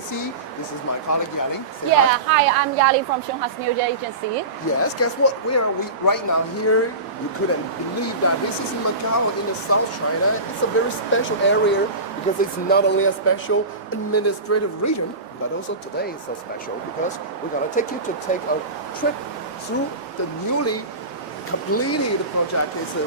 Agency. This is my colleague Yaling. Yeah, hi, I'm Yaling from Shanghai's News Agency. Yes, guess what? Where are we right now here? You couldn't believe that this is Macau in the South China. It's a very special area because it's not only a special administrative region, but also today is so special because we're gonna take you to take a trip through the newly completed project. It's a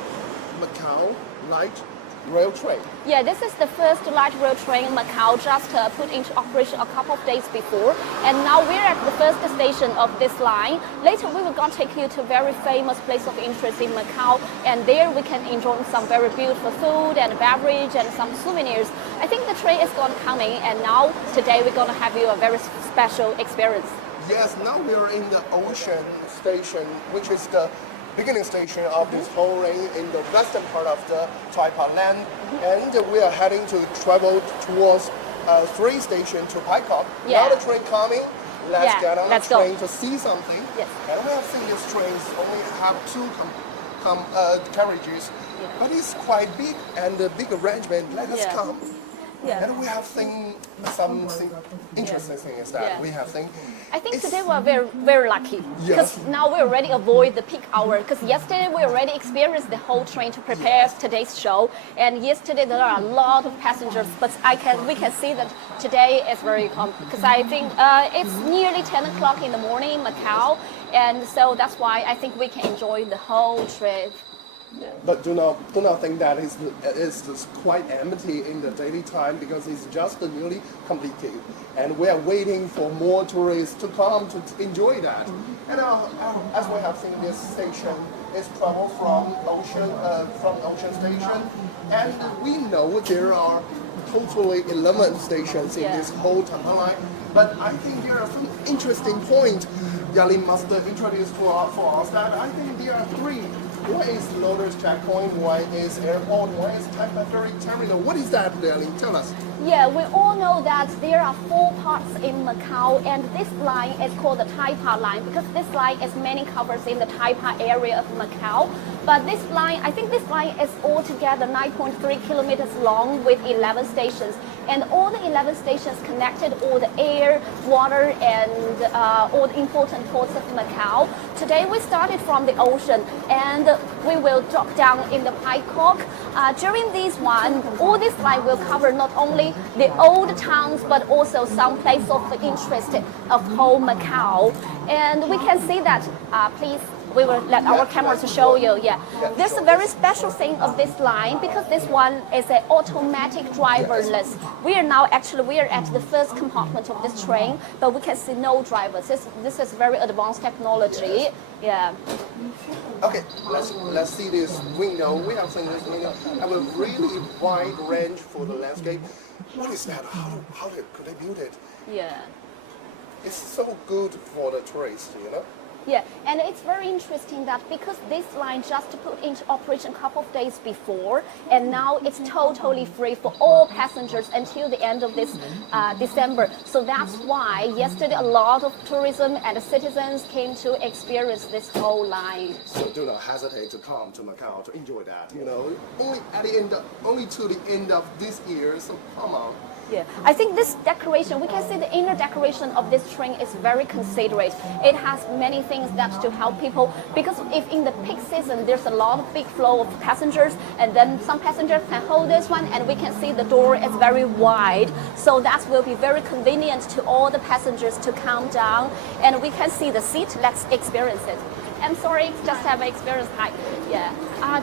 Macau light rail train. Yeah, this is the first light rail train in Macau, just put into operation a couple of days before. And now we're at the first station of this line. Later we will go take you to a very famous place of interest in Macau. And there we can enjoy some very beautiful food and beverage and some souvenirs. I think the train is going to come in, and now today we're going to have you a very special experience. Yes, now we are in the Ocean Station, which is the beginning station of this whole ring in the western part of the Taipa land, and we are heading to travel towards 3 station to Bangkok. Yeah. Now the train coming. Let's get on the train go. to see something. Yes. And we have seen these trains only have 2 carriages, but it's quite big and a big arrangement. Let us come. Yeah. And we have seen something interesting thing is that we have seen. I think today we're very, very lucky because now we already avoid the peak hour. Because yesterday we already experienced the whole train to prepare today's show, and yesterday there are a lot of passengers. But we can see that today is very calm because I think it's nearly 10 o'clock in the morning in Macau, and so that's why I think we can enjoy the whole trip. Yeah. But do not think that it's quite empty in the daily time because it's just newly completed, and we are waiting for more tourists to come to enjoy that. And as we have seen, this station is travel from Ocean Station, and we know there are totally 11 stations in this whole Taipa line. But I think there are some interesting points. Yaling must introduce for us that I think there are 3. One is Lotus Checkpoint, one is Airport, one is Taipa Ferry Terminal. What is that, Yaling? Tell us. Yeah, we all know that there are 4 parts in Macau, and this line is called the Taipa line because this line is mainly covers in the Taipa area of Macau. But this line, I think this line is altogether 9.3 kilometers long with 11 stations. And all the 11 stations connected all the air, water, and all the important ports of Macau. Today we started from the ocean, and we will drop down in the Bangkok. During this one, all this line will cover not only the old towns, but also some place of interest of whole Macau. And we can see that, please, we will let our cameras show you. Yeah, there's a very special thing of this line because this one is an automatic driverless. We are at the first compartment of this train, but we can see no drivers. This is very advanced technology. Yeah. Okay, let's see this window. We have seen this window have a really wide range for the landscape. What is that? How could they build it? Yeah. It's so good for the tourists, you know. Yeah, and it's very interesting that because this line just put into operation a couple of days before, and now it's totally free for all passengers until the end of this December. So that's why yesterday a lot of tourism and citizens came to experience this whole line. So do not hesitate to come to Macau to enjoy that. You know, only to the end of this year. So come on. Yeah, I think this decoration, we can see the inner decoration of this train is very considerate. It has many things that to help people, because if in the peak season there's a lot of big flow of passengers, and then some passengers can hold this one, and we can see the door is very wide, so that will be very convenient to all the passengers to come down, and we can see the seat. Let's experience it. I'm sorry, just have experience. Hi. Yeah.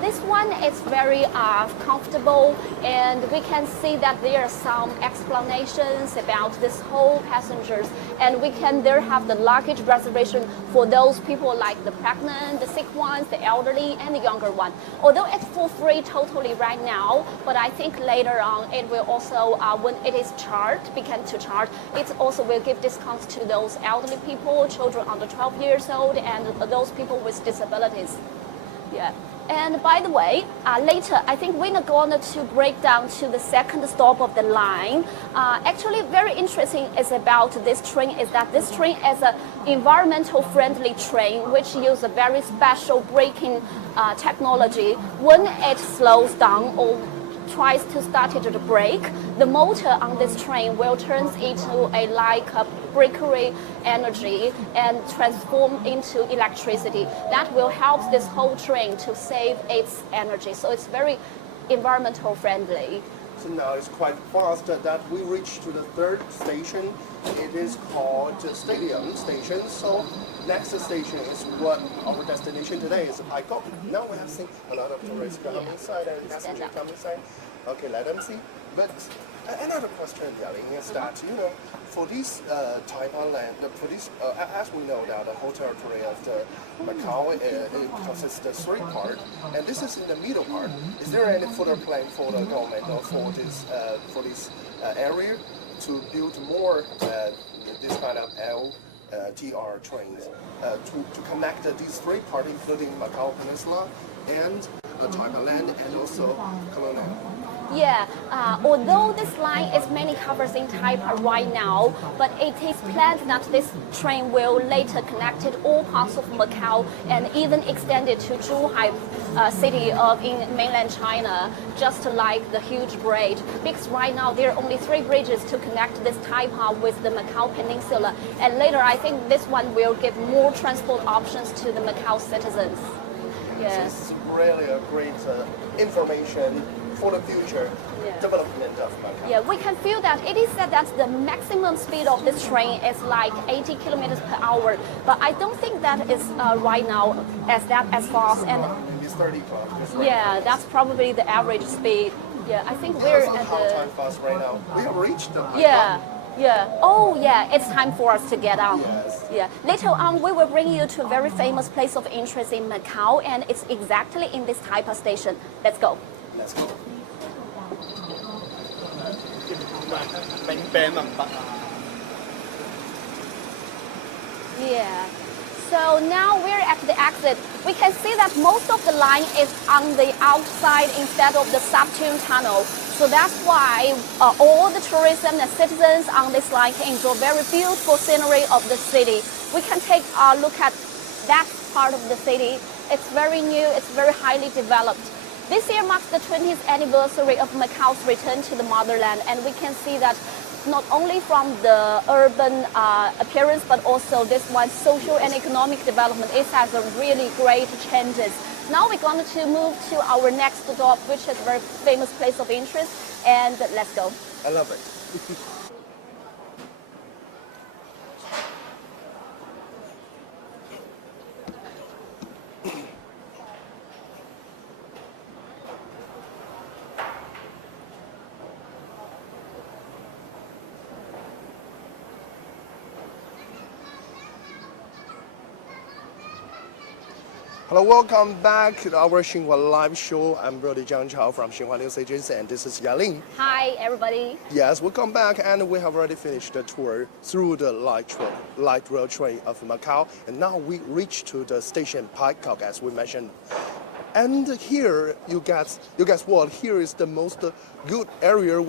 This one is very comfortable, and we can see that there are some explanations about this whole passengers, and we can there have the luggage reservation for those people like the pregnant, the sick ones, the elderly, and the younger one. Although it's for free totally right now, but I think later on it will also, when it is charged, begin to charge, it also will give discounts to those elderly people, children under 12 years old, and those people with disabilities. Yeah. And by the way, later I think we're going to break down to the second stop of the line. Actually, very interesting is about this train is that this train is an environmental friendly train which uses a very special braking technology. When it slows down or tries to start it to brake, the motor on this train will turn into a breakaway energy and transform into electricity. That will help this whole train to save its energy. So it's very environmental friendly. So now it's quite fast that we reach to the third station. It is called Stadium Station. So next station is what our destination today is Macau. Now we have seen a lot of tourists come inside and passengers come inside. Okay, let them see. But another question, Yaling, is that for this Taipa land, for this as we know that the whole territory of the Macau consists of three parts, and this is in the middle part. Is there any further plan for the government or for this area to build more this kind of LTR trains to connect these three parts, including Macau Peninsula and Taipa land and also Colonial? Yeah, although this line is mainly covers in Taipa right now, but it is planned that this train will later connect all parts of Macau and even extend it to Zhuhai city in mainland China, just like the huge bridge. Because right now there are only 3 bridges to connect this Taipa with the Macau Peninsula, and later I think this one will give more transport options to the Macau citizens. Yes. This is really a great information for the future development of Macau. Yeah, we can feel that. It is said that the maximum speed of this train is like 80 kilometers per hour, but I don't think that is right now as fast. And it's 30 kilometers. Yeah, that's probably the average speed. Yeah, I think we're at the. Time fast right now. We have reached the. Yeah. Yeah. Oh, yeah. It's time for us to get on. Yes. Yeah. Later on, we will bring you to a very famous place of interest in Macau, and it's exactly in this Taipa station. Let's go. Let's go. Yeah. So now we're at the exit. We can see that most of the line is on the outside instead of the subtune tunnel. So that's why all the tourists and the citizens on this line can enjoy very beautiful scenery of the city. We can take a look at that part of the city. It's very new, it's very highly developed. This year marks the 20th anniversary of Macau's return to the motherland, and we can see that not only from the urban appearance, but also this one's social and economic development. It has a really great changes. Now we're going to move to our next stop, which is a very famous place of interest, and let's go. I love it. Hello, welcome back to our Xinhua live show. I'm Brody Zhang Chao from Xinhua News Agency, and this is Yaling. Hi, everybody. Yes, welcome back, and we have already finished the tour through the light rail train of Macau, and now we reach to the station Peacock, as we mentioned. And here, you guess what? Here is the most good area,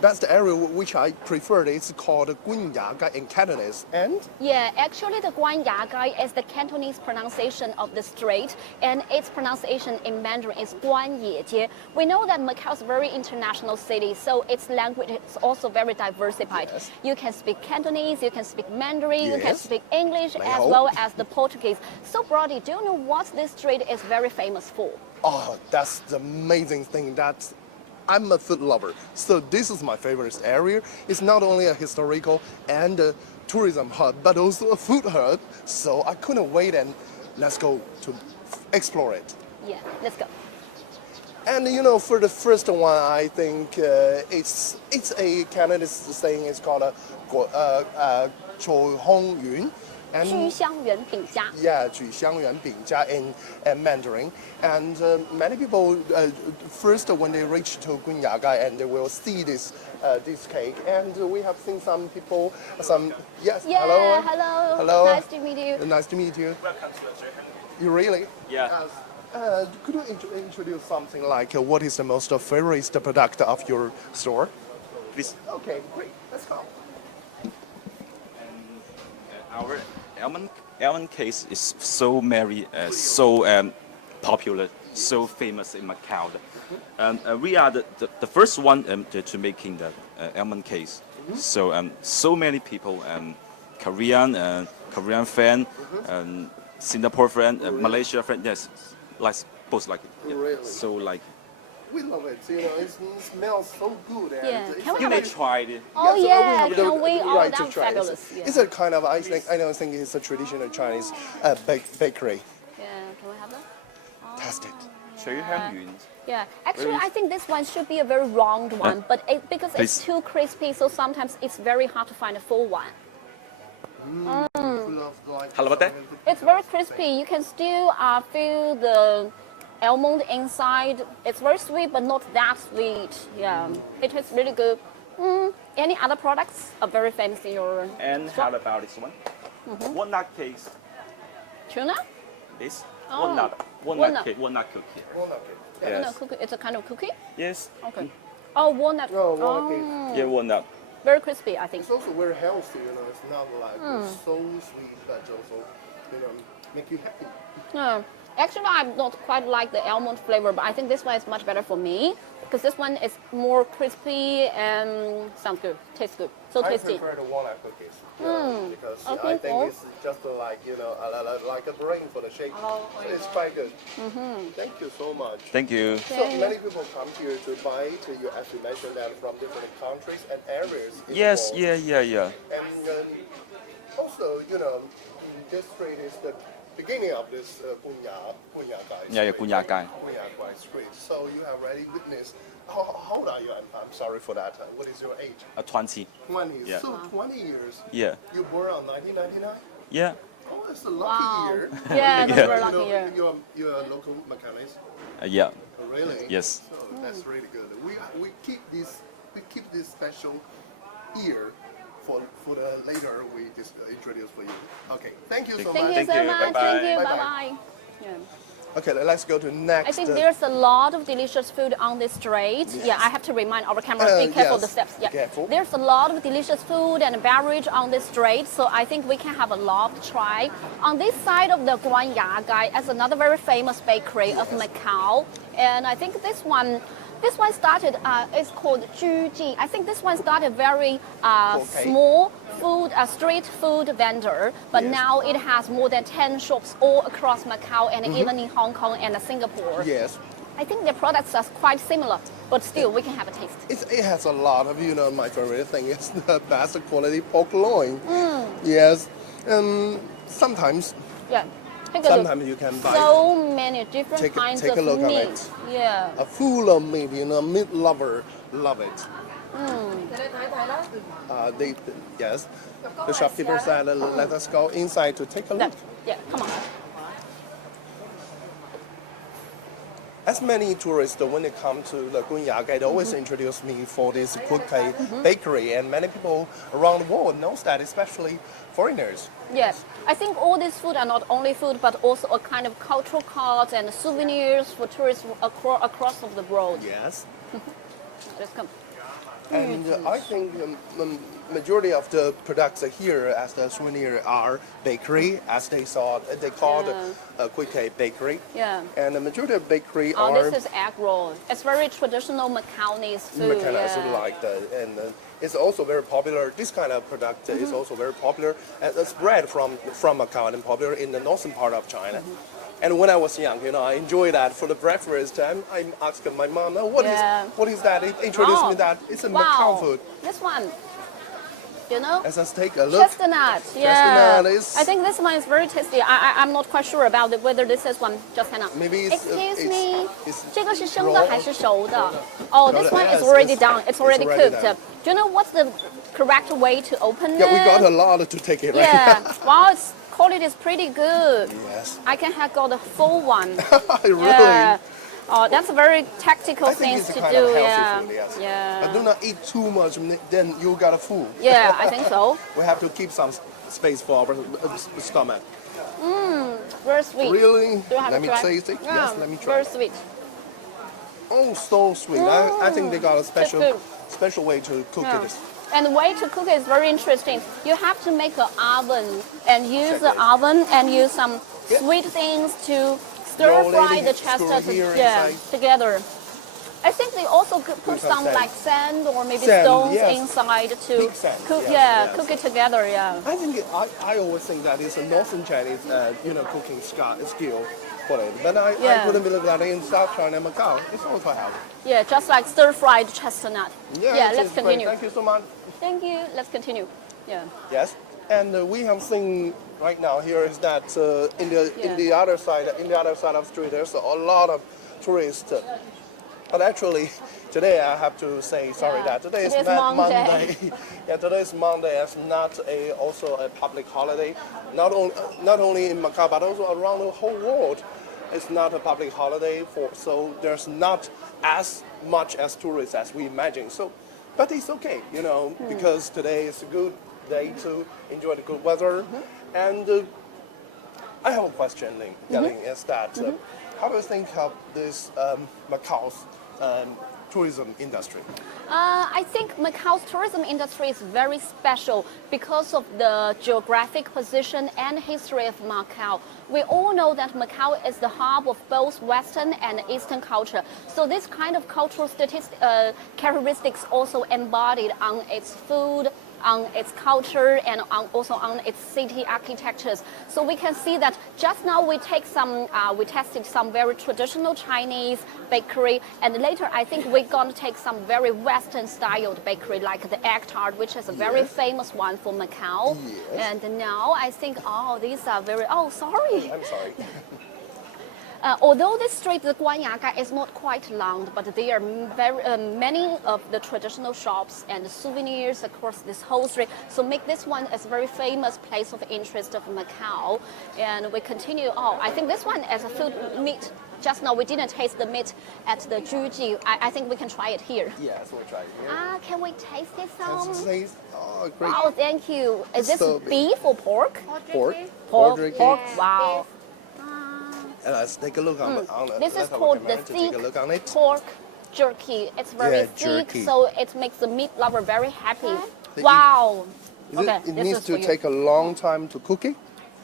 best area which I preferred. It's called Guanyagai in Cantonese. And yeah, actually the Guanyagai is the Cantonese pronunciation of the street, and its pronunciation in Mandarin is Guanyejie. We know that Macau is a very international city, so its language is also very diversified. Yes. You can speak Cantonese, you can speak Mandarin, yes. You can speak English, as well as the Portuguese. So, Brody, do you know what this street is very famous for? Oh, that's the amazing thing that I'm a food lover. So this is my favorite area. It's not only a historical and a tourism hub, but also a food hub. So I couldn't wait, and let's go to explore it. Yeah, let's go. And for the first one, I think it's a Cantonese saying. It's called a Chou Hong Yun. And 居香园饼家. Yeah, 菊香园饼家 in Mandarin. And many people, first when they reach to Guanyagai, and they will see this cake. And we have seen some people, yes, Yeah, hello. hello. Nice to meet you. Nice to meet you. Welcome to the Juehan. You really? Yeah. Could you introduce something like what is the most favorite product of your store? Please. Okay, great. Let's go. Our almond cake is so popular so famous in Macau. And we are the first one to making the almond cakes. So so many people, Korean fan, and Singapore friend, Malaysia friend, yes, like both like it. Yeah. Really? So like We love it. You know, it smells so good. And Yeah. it's Can we you have may a- try it. Oh Yes, yeah, have the can we? Oh, right to that's try it. fabulous. It's a kind of I don't think it's a traditional Chinese bakery. Yeah, can we have that? Test it. 水香圓 Yeah, actually, I think this one should be a very round one, but because it's Please. too crispy, so sometimes it's very hard to find a full one. How about that? It's very crispy. You can still feel the almond inside. It's very sweet, but not that sweet. Yeah, it tastes really good. Any other products are very famous in your And store? how about this one? Walnut cakes. Tuna? This Oh, walnut walnut. cake, walnut cookie. Tuna Yes. cookie. It's a kind of cookie. Yes. Okay. Oh, walnut. Oh, walnut cake. Yeah, walnut. Very crispy, I think. It's also very healthy. You know, it's not like so sweet, but also make you happy. Yeah. Actually, I'm not quite like the almond flavor, but I think this one is much better for me because this one is more crispy and sounds good, tastes good, so I tasty. prefer the walnut cookies because Okay, I think cool. it's just like like a brain for the shake. So it's quite good. Thank you so much. Thank you. So many people come here to buy it. You actually mentioned that from different countries and areas. Yes, involved. yeah. And also, this street is the beginning of this Gunya Gai. Yeah, Gunya Gai. Gunya Gai street. So you have already witnessed. How old are you? I'm sorry for that. What is your age? 20. 20. Yeah. So 20 years. Yeah. You born on 1999? Yeah. Oh, that's a lucky Wow. year. Yeah, that's Yeah. very lucky year. You're a local Macanese? Yeah. Oh, really? Yes. So that's really good. We keep this special year for the later we introduce for you. Okay. Thank you so Thank much. you so you. much. Bye-bye. Thank you. Bye-bye. Bye bye. Yeah. Okay, let's go to next. I think there's a lot of delicious food on this street. Yeah, I have to remind our cameras, be careful yes. the steps. Yeah. Careful. There's a lot of delicious food and beverage on this street, so I think we can have a lot to try. On this side of the Guanya Gai is another very famous bakery of Macau, and I think this one started, it's called Juji. I think this one started very small food, street food vendor, but Yes. now it has more than 10 shops all across Macau and even in Hong Kong and Singapore. Yes. I think their products are quite similar, but still we can have a taste. It has a lot of, my favorite thing is the best quality pork loin. Yes. Sometimes Yeah, take a look. you can buy So many different Take a- kinds take a of look at meat. it. Yeah. a full of meat, meat lover love it. Yes. The shopkeeper said, let us go inside to take a look. Yeah, come on. As many tourists, when they come to the Gunya Gai, they always introduce me for this cookie bakery, and many people around the world knows that, especially foreigners. Yes, I think all these food are not only food, but also a kind of cultural cards and souvenirs for tourists across of the world. Yes. Let's come. And I think the majority of the products here as the souvenir are bakery, as they call the quick bakery. Yeah. And the majority of bakery Oh, are this is egg roll. It's very traditional Macaonese food. Macau, Yeah. like that, and it's also very popular. This kind of product is also very popular, and it's spread from Macau and popular in the northern part of China. And when I was young, I enjoyed that for the breakfast. I asked my mom, what is that? It introduced me that it's a Macau food. This one, you know? Let's take a look. Chestnut, yeah. Chestnut is- I think this one is very tasty. I'm not quite sure about it, whether this is one. Just hang on. Maybe it's- Excuse it's- me, it's 这个是生的 raw. 还是熟的? Oh, this one is Yes, already it's- done. It's already it's already cooked. done. Do you know what's the correct way to open Yeah, it? we got a lot to take it, right? Yeah. Wow, its quality is pretty good. Yes. I can have got a full one. Really? Yeah. Oh, that's a very tactical I think thing it's a to kind do. of healthy Yeah. food, yes. Yeah. But do not eat too much, then you got a fool. Yeah, I think so. We have to keep some space for our stomach. Very sweet. Really? Do you have Let me to try? taste it. Yeah, Yes, let me try. Very sweet. Oh, so sweet. I think they got a good. special way to cook Yeah. it. And the way to cook it is very interesting. You have to make an oven and use Check the it. oven and use some Yeah. sweet things to Stir old fry lady the screw chestnut here yeah, inside. together. I think they also could put some some sand. like sand or maybe Sand, stones yes. inside to Big sand, cook. yes, Yeah, yes. cook it together. Yeah. I think I always think that it's a northern Chinese, cooking skill for it. But I Yeah. couldn't believe that in South China, Macau, it's also healthy. Yeah, just like stir fried chestnut. Yeah, it let's is great. continue. Thank you so much. Thank you. Let's continue. Yeah. Yes, and we have seen right now here is that in Yeah. the other side of the street there's a lot of tourists. But actually, today I have to say sorry Yeah. that today is Today's Monday. Monday. Yeah, today is Monday. It's not also a public holiday. Not only in Macau but also around the whole world. It's not a public holiday so there's not as much as tourists as we imagine. So, but it's okay, because today is a good day to enjoy the good weather. And I have a question, Ling, is that how do you think of this Macau's tourism industry? I think Macau's tourism industry is very special because of the geographic position and history of Macau. We all know that Macau is the hub of both Western and Eastern culture. So this kind of cultural characteristics also embodied on its food, on its culture, and also on its city architectures. So we can see that just now we tested some very traditional Chinese bakery, and later I think we're going to take some very Western styled bakery like the egg tart, which is a very famous one for Macau. Yes. And now I think, these are very, sorry. I'm sorry. Although this street, the Guanyaga, is not quite long, but there are many of the traditional shops and souvenirs across this whole street. So make this one as a very famous place of interest of Macau. And we continue. I think this one is a food meat. Just now we didn't taste the meat at the Juji. I think we can try it here. Yes, we'll try it here. Can we taste it some? Great. Oh, thank you. Is this So big. beef or pork? Pork. Pork. Wow. Let's take a look on This is let our called the camera to take a look on thick it. pork jerky. It's very Yeah, thick, jerky. so it makes the meat lover very happy. The- Wow. Okay, It this needs is to for you. take a long time to cook it.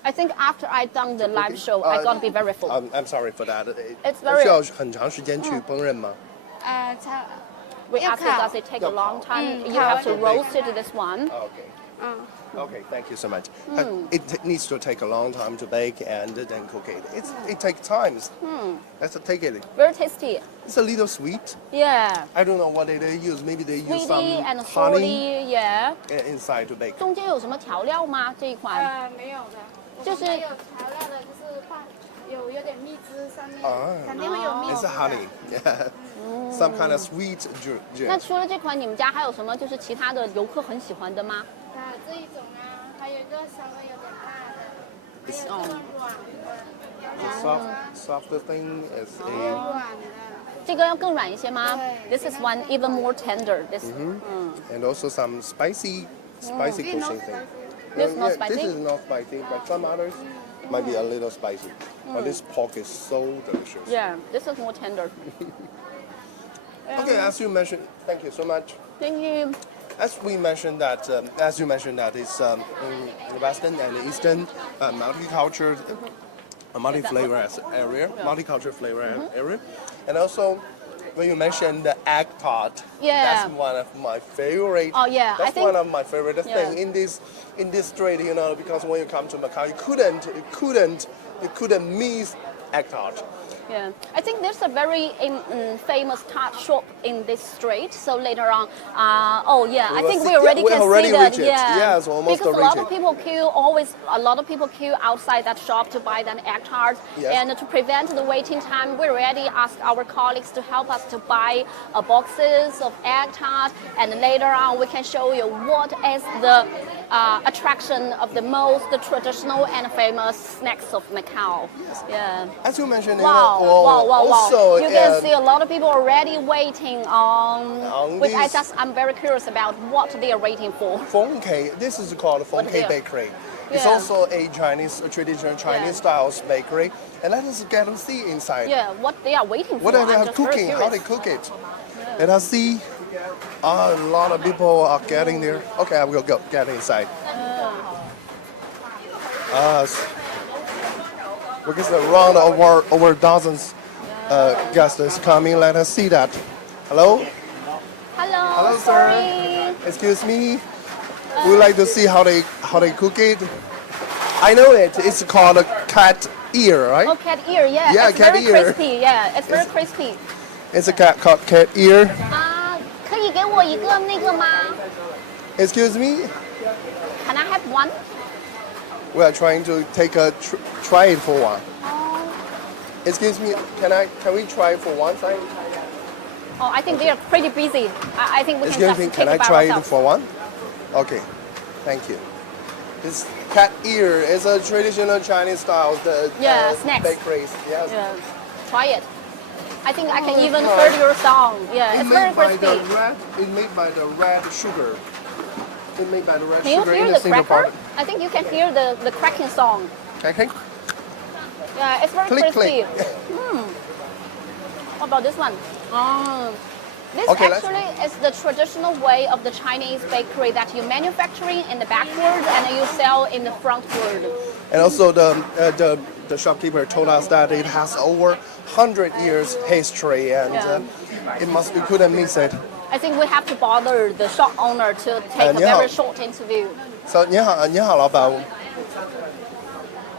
I think after I done the live show, I gotta be very full. I'm sorry for that. It's very- 需要很长时间去烹饪吗？ We asked it, does it take a long time? You have to roast it, this one. Okay. Okay, thank you so much. It needs to take a long time to bake and then cook it. It takes time. Let's take it. Very tasty. It's a little sweet. Yeah. I don't know what they use. Maybe they use some Sweety and honey salty, yeah. inside to bake. 中间有什么调料吗？这一款？没有的，就是我们有调料的，就是放有点蜜汁，上面啊肯定会有蜜 It's 汁 a 的。 honey. Yeah. Some kind of sweet 那 juice. 除了这款，你们家还有什么就是其他的游客很喜欢的吗？这一种啊，还有一个稍微有点辣的，还有这个软的， Soft thing is 还 a 有软的。这个要更软一些吗对？This is one even more tender. This and also some spicy cooking thing. This not This spicy? is not spicy, but some others might be a little spicy. But this pork is so delicious. Yeah, this is more tender. Okay, as you mentioned, thank you so much. Thank you. As you mentioned that it's Western and Eastern multicultural, multi-flavor area, multicultural flavor area, and also when you mentioned the egg tart, Yeah. that's one of my favorite. Oh, yeah, I that's think- one of my favorite Yeah. things in this street, because when you come to Macau, you couldn't miss egg tart. Yeah, I think there's a very famous tart shop in this street. So later on, I think we already can already see that. reached it. Yeah, Yes, almost because a lot of reached it. people queue outside that shop to buy that egg tart. Yes. And to prevent the waiting time, we already asked our colleagues to help us to buy boxes of egg tart. And later on, we can show you what is the attraction of the most traditional and famous snacks of Macau. Yeah. As you mentioned, Wow, wow. also You can see a lot of people already waiting on which this- I'm very curious about what they are waiting for. Feng Kei. This is called Feng Kei yeah. Bakery. It's Yeah. also a traditional Chinese styles bakery, and let us get to see inside. Yeah, what they are waiting for. What are they I'm just very cooking? How they curious. cook it? Let us see. A lot of people are getting there. Okay, I will go get inside. We can around over dozens guests coming. Let us see that. Hello. Hello. Hello, sorry. sir. Excuse me. We like to see how they cook it. I know it. It's called a cat ear, right? Oh, cat ear. Yeah. Yeah, it's cat very ear. crispy. Yeah, it's very crispy. It's a cat called cat ear. 可以给我一个那个吗 Excuse me. Can I have one? We are trying to take a try it for one. Excuse me. Can we try it for one time? Oh, I think they are pretty busy. I think we can Excuse just me. take Can I it by try it ourselves. for one? Okay. Thank you. This cat ear is a traditional Chinese style. Snacks. Bakeries. Yes. Yeah. Try it. I think I can even heard your song. Yeah, it's very crispy. It's made by the red sugar. It's made by the red Can you sugar hear in the the Singapore. cracker? I think you can hear the cracking song. Okay. Yeah, it's very Click, crispy. click. What about this one? This Okay, actually is the traditional way of the Chinese bakery that you manufacturing in the backward and you sell in the frontward. And also the shopkeeper told us that it has over 100 years history and we couldn't miss it. I think we have to bother the shop owner to take a very short interview. So 你好，老板。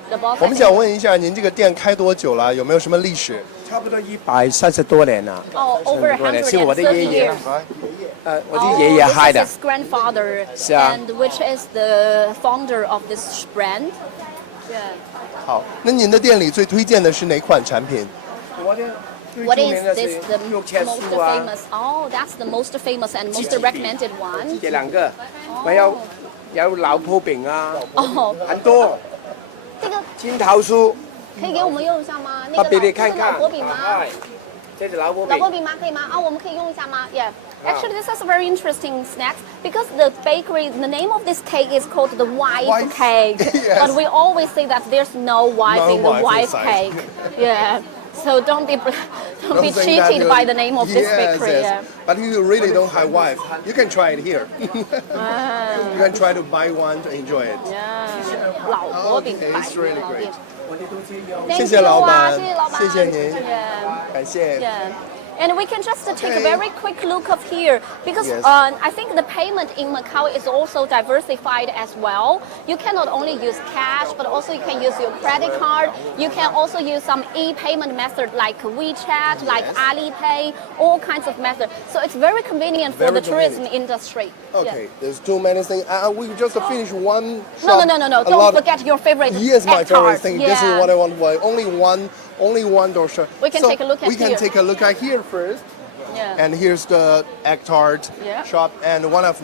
The boss. 我们想问一下，您这个店开多久了？有没有什么历史？差不多130多年了。 Oh, over 是我的爷 130爷 years. 我的爷爷害 This 的 is。his grandfather, 是啊。 and which is the founder of this brand. Yeah. 好，那您的店里最推荐的是哪款产品？ What is this the 肉切 most 酥啊， famous? Oh, that's the most famous and most recommended one. 这两个，还有老婆饼啊， Oh, 很多。这个金桃酥，可以给我们用一下吗？那个给你这是老看看。婆饼吗？哎，这是老婆饼。老婆饼吗？可以吗？啊，我们可以用一下吗 Yeah. Actually, this is a very interesting snack because the bakery, the name of this cake is called the wife Wife. cake. Yes. But we always say that there's no wife No in the wife wife inside. cake. Yeah. So don't be Don't think that cheated by the name of this yes, bakery. yes. But if you really don't have wife, you can try it here. You can try to buy one to enjoy it. Yeah. 老婆饼 Okay, 百 it's 年 really 老 great. 店。谢谢老板， Thank you 啊，谢谢您， Yeah. 感谢。 Yeah. And we can just take a Okay. very quick look of here because Yes. I think the payment in Macau is also diversified as well. You cannot only use cash, but also you can use your credit card. You can also use some e-payment method like WeChat, like Alipay, all kinds of methods. So it's very convenient for Very the tourism convenient. industry. Okay, there's too many things. We just finished one. No, shop, no. a Don't lot- forget your favorite. Yes, my egg favorite tart. thing. Yeah. This is what I want to buy. Only one door shop. We can So take a look at We can here. take a look at here first. Yeah. And here's the egg tart Yeah. shop, and one of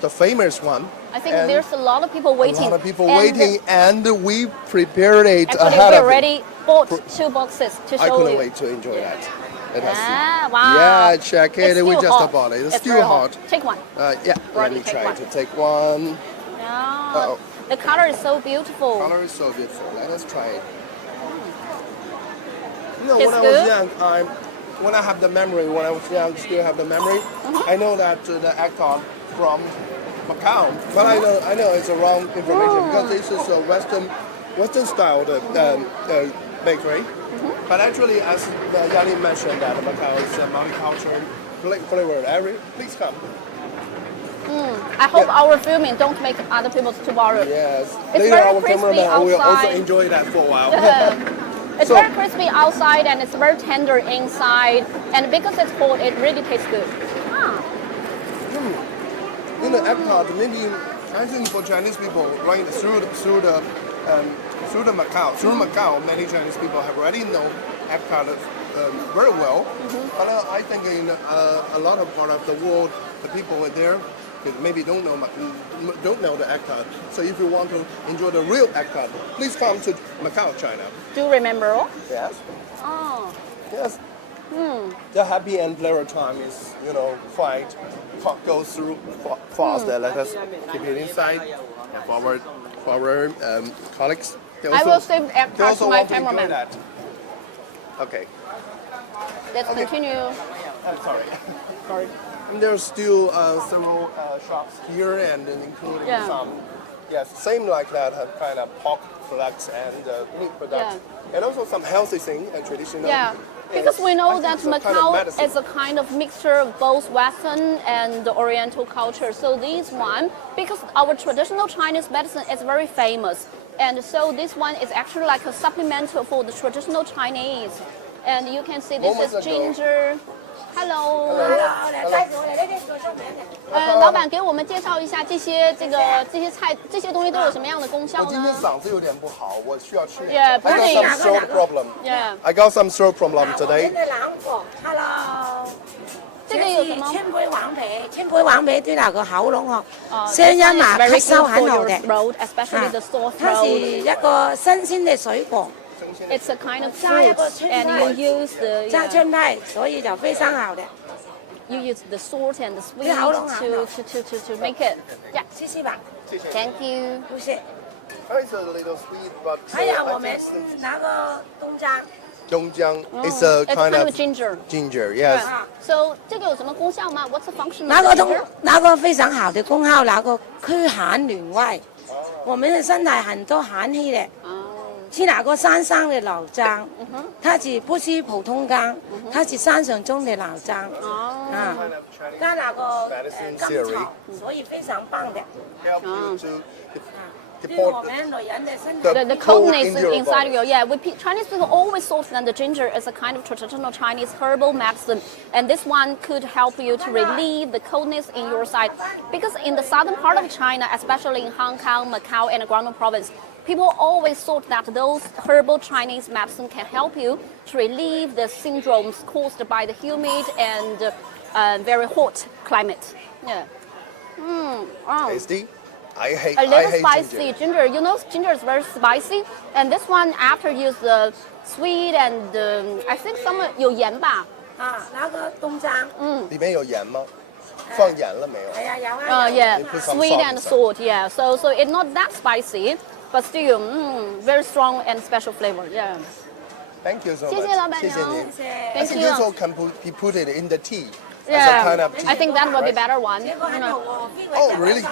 the famous one. I think And there's a lot of people waiting. A lot of people And waiting, and we prepared it Actually, ahead we of it. already bought 2 boxes to show I couldn't you. wait to enjoy that. Let us see. Ah, wow. Yeah, check it. It's We still just hot. bought it. It's still very hot. Take one. Yeah, let Already me take try one. to take one. Yeah. Uh-oh. The color is so beautiful. Color is so beautiful. Let us try it. You know, Tastes when I was good? young, when I have the memory, when I was young, still have the memory. I know that the egg tart from Macau, but I know it's a wrong information because this is a Western style bakery. But actually, as Yani mentioned, that Macau is a multicultural flavor. Please come. I hope our filming don't make other people too worried. Yes. It's Later, very our crispy cameraman will also outside. enjoy that for a while. It's So- very crispy outside and it's very tender inside. And because it's cold, it really tastes good. In the egg tart, maybe I think for Chinese people, right through Macau, many Chinese people have already know egg tart very well. But I think in a lot of part of the world, the people there maybe don't know the egg tart. So if you want to enjoy the real egg tart, please come to Macau, China. Do you remember? Yes. Oh. Yes. The happy and pleasure time is, quite goes through fast. Let us keep it inside. And for our colleagues, I will save the egg they tart also to my want to enjoy cameraman. that. Okay. Let's continue. I'm sorry. Sorry. And there's still several shops here, and including Yeah. some Yes, same like that, kind of pork products and meat products. And also some healthy thing and traditional. Yeah, because we know that Macau medicine. is a kind of mixture of both Western and Oriental culture. So this one, because our traditional Chinese medicine is very famous, and so this one is actually like a supplemental for the traditional Chinese. And you can see this is ginger. Hello. 老板给我们介绍一下这些菜这些东西都有什么样的功效呢？我今天嗓子有点不好，我需要吃。Yeah, I got some throat problem. Yeah. I got some throat problem today. Hello. 这个有什么？千杯黃皮，千杯黃皮對那個喉嚨哦，聲音啊咳嗽很好的。 especially the sore 它是 throat. 一個新鮮的水果， It's a kind of fruit, and you use the 揸春派，所以就非常好的。 you use the salt and the sweet to make it. Yeah. 試試吧， Thank you. 不是。 It's a little sweet, but 還有我們那個東江， Dongjiang is a It's kind kind of of ginger. ginger. Yes. So 這個有什麼功效嗎？ What's the function 那 of 個 ginger? 那個非常好的功效，那個驅寒暖胃，我們的身體很多寒氣的。 吃那個山上的老薑，它是不是普通薑？它是山上種的老薑，啊，加那個甘草，所以非常棒的。 Help you to 對我們女人的身體。 The coldness inside of you. Yeah, Chinese people always thought that the ginger is a kind of traditional Chinese herbal medicine, and this one could help you to relieve the coldness in your side. Because in the southern part of China, especially in Hong Kong, Macau, and Guangdong province, people always thought that those herbal Chinese medicine can help you to relieve the syndromes caused by the humid and very hot climate. Yeah. tasty. I hate A little hate spicy ginger. You know, ginger is very spicy, and this one after use the sweet and I think some 有盐吧。啊，那個東江，里面有盐吗？放盐了没有？係啊有啊。 Yeah, They put some sweet salt and inside. salt. Yeah, so it's not that spicy, but still very strong and special flavor. Yeah. Thank you so much. 谢谢老板娘。谢谢您。I Thank think you. this all can be put it in the tea. As a Yeah, kind of tea. I think that would be right? better one. 這個很好喎，Oh, really?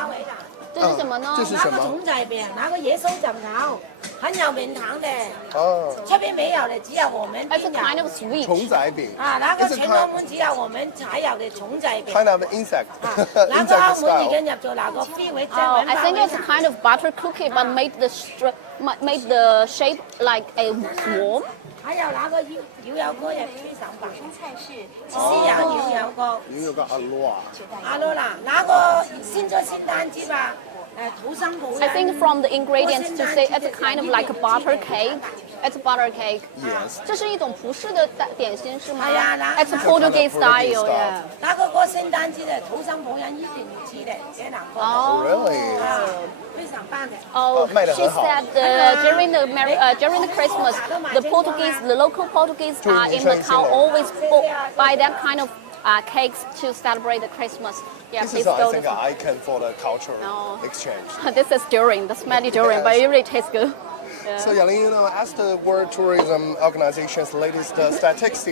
這是什麼呢？這是什麼？那個蟲仔餅，那個椰酥枕頭，很有名堂的，哦，出邊沒有的，只有我們 It's a 邊 kind 有。 of sweet. 蟲仔餅。啊，那個 It's a 全澳門只有我們才有嘅蟲仔餅。 kind of insect. 啊，那個 insect 澳門已經 style. 入咗那個非遺 Oh, I think it's a kind of butter cookie, but made the shape like a worm. 還有那個牛油果也非常棒，西洋牛油果。有個阿羅啊。阿羅啦，那個先做聖誕節吧，土生葡 I think from the ingredients to say it's a kind of like a butter cake. It's a butter cake. Yes. 這是一種葡式的點心是嗎？係啊那 It's a Portuguese Portuguese style. style. Yeah. 那個過聖誕節嘅土生葡人一定要吃的，這兩個 Oh. Really? 啊，非常棒的。 Oh, 賣得 she 很好。 said during the Christmas, the local Portuguese in Macau always buy that kind of cakes to celebrate the Christmas. Yeah, This please is, I go think, to. an icon for the cultural No. exchange. This is durian, the smelly durian, but it really tastes good. So, Yaling, you know, as the World Tourism Organization's latest statistics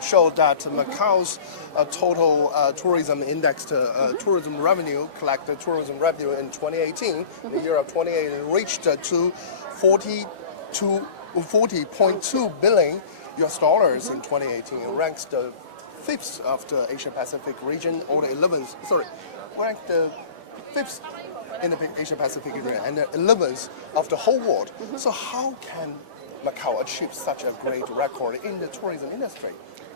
showed that Macau's total tourism indexed tourism revenue, collected tourism revenue in 2018, the year of 2018, reached to 40.2 billion US dollars in 2018. It ranks the 5th of the Asia Pacific region, or the 11th, ranked the 5th in the Asia Pacific region and the 11th of the whole world. So how can Macau achieve such a great record in the tourism industry?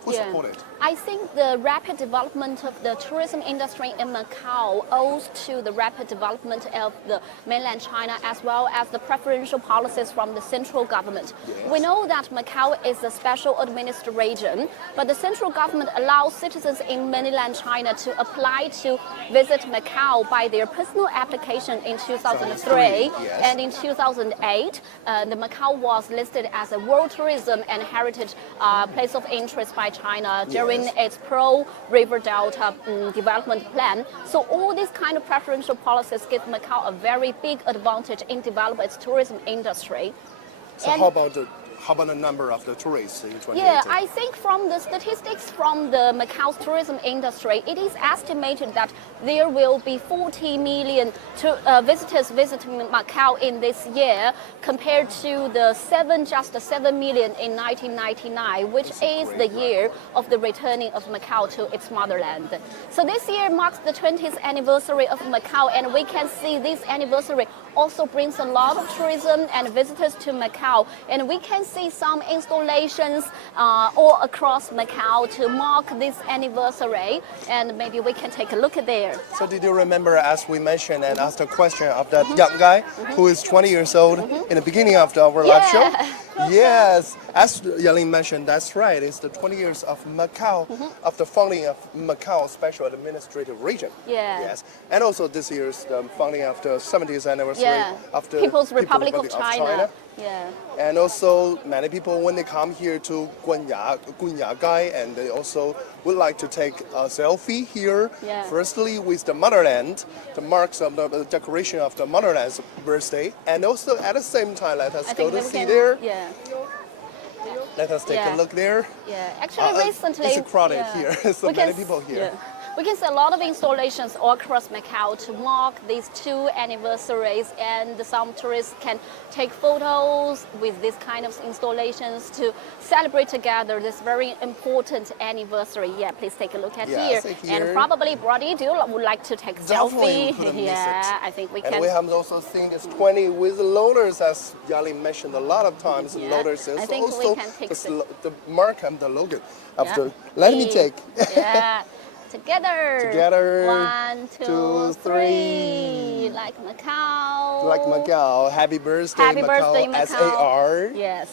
Who supported? I think the rapid development of the tourism industry in Macau owes to the rapid development of the mainland China as well as the preferential policies from the central government. Yes. We know that Macau is a special administered region, but the central government allows citizens in mainland China to apply to visit Macau by their personal application in 2003, yes. and in 2008, the Macau was listed as a World Tourism and Heritage Place of Interest by China during its pro-River Delta development plan. So all these kind of preferential policies give Macau a very big advantage in developing its tourism industry. So And- how about the how about the number of the tourists in 2018? Yeah, I think from the statistics from the Macau's tourism industry, it is estimated that there will be 40 million visitors visiting Macau in this year, compared to the just 7 million in 1999, which is the year of the returning of Macau to its motherland. So this year marks the 20th anniversary of Macau, and we can see this anniversary also brings a lot of tourism and visitors to Macau, and we can see some installations all across Macau to mark this anniversary, and maybe we can take a look at there. So did you remember, as we mentioned and asked a question of that young guy who is 20 years old in the beginning of our live show? Yes, as Yaling mentioned, that's right. It's the 20 years of Macau, of the founding of Macau Special Administrative Region. Yeah. Yes, and also this year's the founding of the 70th anniversary of the People's Republic of China. Yeah. And also many people, when they come here to Gai, and they also would like to take a selfie here. Yeah. Firstly with the motherland, the marks of the decoration of the motherland's birthday, and also at the same time let us go to see there. Yeah. Let us take a look there. Yeah, actually recently it's crowded here, so many people here. Yeah. We can see a lot of installations all across Macau to mark these 2 anniversaries, and some tourists can take photos with this kind of installations to celebrate together this very important anniversary. Yeah, please take a look at here. And probably Brody would like to take a selfie. Yeah, I think we can. And we have also seen this 20 with loaders, as Yali mentioned a lot of times. Loaders is I think also we can take the mark and the logo of the. Let me take. Yeah. Together. 1, 2, 3. Like Macau. Like Macau. Happy birthday, Happy birthday, Macau. SAR. Yes.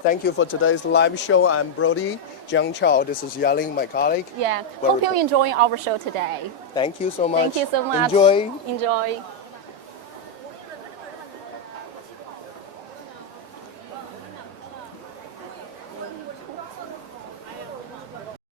Thank you for today's live show. I'm Brody Jiang Chao. This is Yaling, my colleague. Yeah. Hope you enjoy our show today. Thank you so much. Thank you so much. Enjoy. Enjoy.